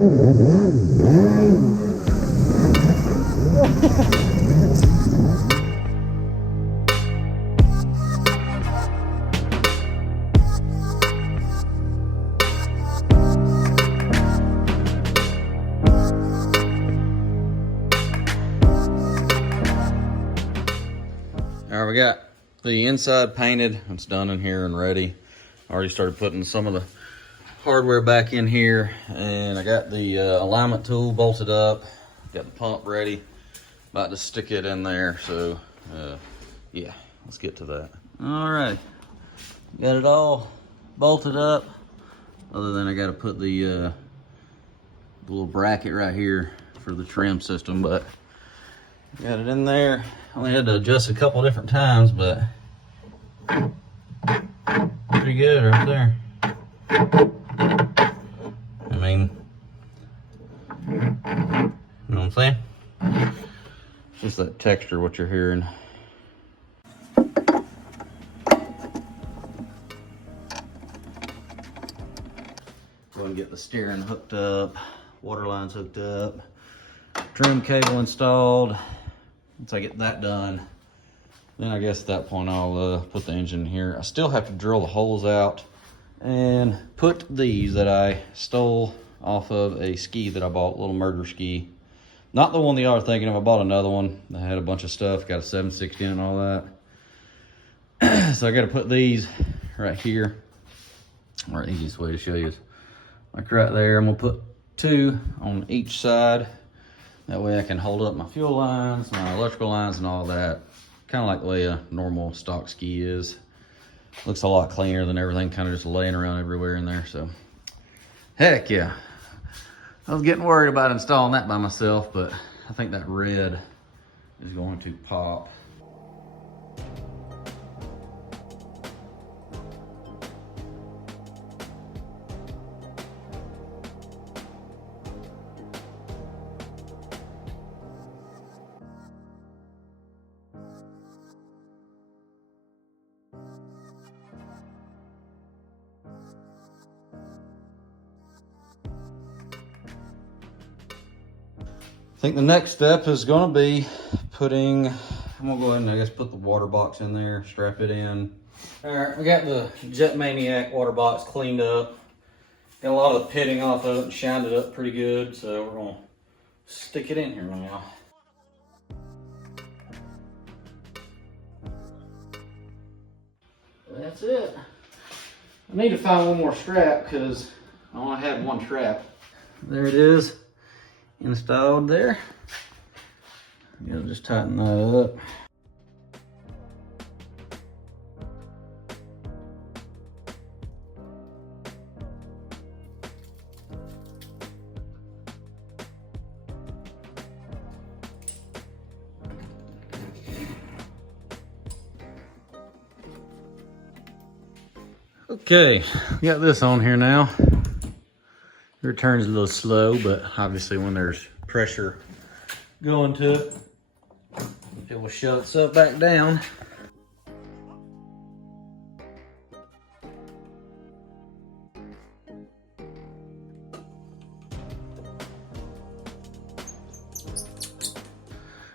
All right, we got the inside painted. It's done in here and ready. I already started putting some of the hardware back in here, and I got the alignment tool bolted up. Got the pump ready. About to stick it in there. So, yeah, let's get to that. All right, got it all bolted up. Other than I got to put the little bracket right here for the trim system, but got it in there. Only had to adjust a couple different times, but pretty good right there. I mean, you know what I'm saying? It's just that texture, what you're hearing. Go and get the steering hooked up, water lines hooked up, trim cable installed. Once I get that done, then I guess at that point I'll put the engine in here. I still have to drill the holes out and put these that I stole off of a ski that I bought, a little murder ski. Not the one that y'all are thinking of. I bought another one that had a bunch of stuff, got a 760 in it and all that. So I got to put these right here. Or the easiest way to show you is like right there. I'm gonna put 2 on each side. That way I can hold up my fuel lines, my electrical lines and all that. Kind of like the way a normal stock ski is. Looks a lot cleaner than everything kind of just laying around everywhere in there, so. Heck yeah. I was getting worried about installing that by myself, but I think that red is going to pop. I think the next step is going to be putting, I'm going to go ahead and I guess put the water box in there, strap it in. All right, we got the Jet Maniac water box cleaned up. Got a lot of the pitting off of it and shined it up pretty good, so we're going to stick it in here now. That's it. I need to find one more strap because I only had one strap. There it is. Installed there. You'll just tighten that up. Okay, we got this on here now. The return's a little slow, but obviously when there's pressure going to it, it will shut itself back down.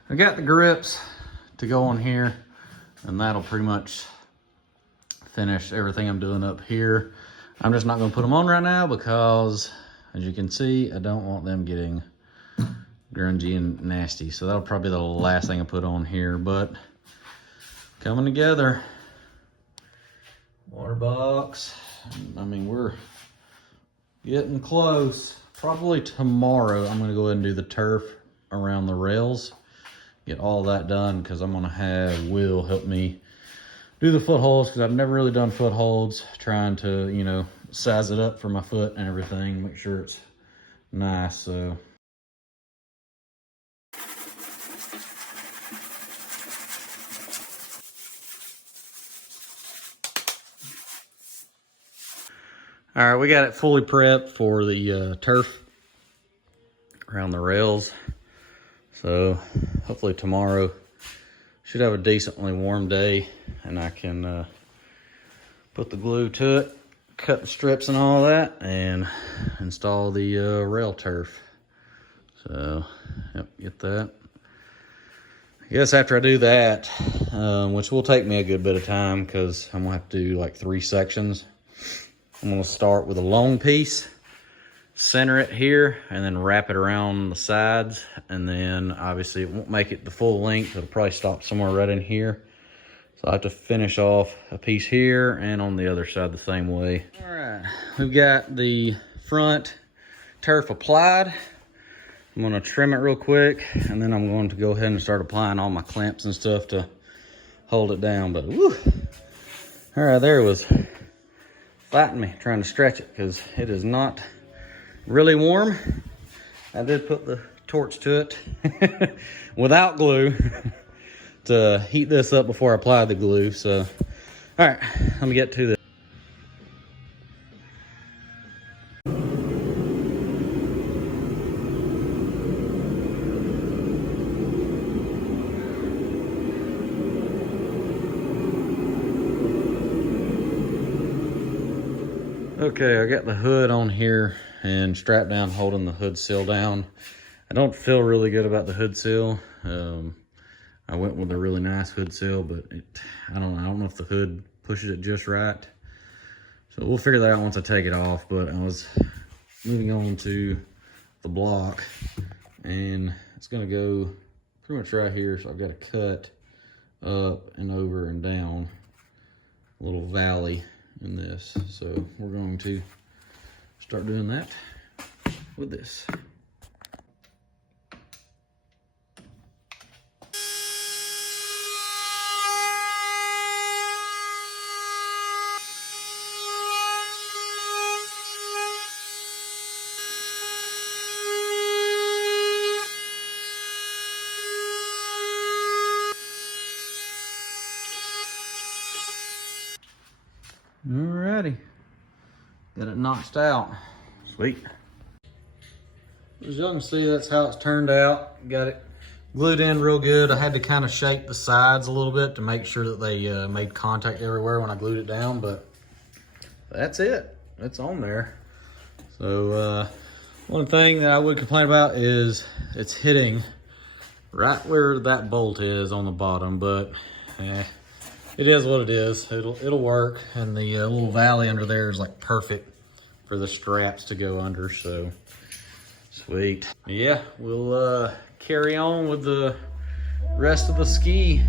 I got the grips to go on here, and that'll pretty much finish everything I'm doing up here. I'm just not gonna put them on right now because, as you can see, I don't want them getting grungy and nasty. So that'll probably be the last thing I put on here, but coming together. Water box. I mean, we're getting close. Probably tomorrow, I'm gonna go ahead and do the turf around the rails. Get all that done because I'm gonna have Will help me do the footholds because I've never really done footholds. Trying to, you know, size it up for my foot and everything, make sure it's nice. So all right, we got it fully prepped for the turf around the rails. So hopefully tomorrow should have a decently warm day and I can put the glue to it cut the strips and all that and install the rail turf. So, yep, get that. I guess after I do that, which will take me a good bit of time because I'm gonna have to do like 3 sections. I'm gonna start with a long piece, center it here, and then wrap it around the sides. And then obviously it won't make it the full length. It'll probably stop somewhere right in here. So I have to finish off a piece here and on the other side the same way. All right, we've got the front turf applied. I'm gonna trim it real quick, and then I'm going to go ahead and start applying all my clamps and stuff to hold it down. But woo, all right, there it was fighting me, trying to stretch it because it is not really warm. I did put the torch to it without glue to heat this up before I apply the glue. So, all right, let me get to this. Okay, I got the hood on here and strapped down, holding the hood seal down. I don't feel really good about the hood seal. I went with a really nice hood seal, but I don't know if the hood pushes it just right. So we'll figure that out once I take it off. But I was moving on to the block, and it's gonna go pretty much right here. So I've got to cut up and over and down a little valley in this. So we're going to start doing that with this. Alrighty, got it notched out. Sweet. As y'all can see, that's how it's turned out. Got it glued in real good. I had to kind of shape the sides a little bit to make sure that they made contact everywhere when I glued it down, but that's it. It's on there. So one thing that I would complain about is it's hitting right where that bolt is on the bottom, but it is what it is. It'll work, and the little valley under there is like perfect for the straps to go under. So sweet. Yeah, we'll carry on with the rest of the ski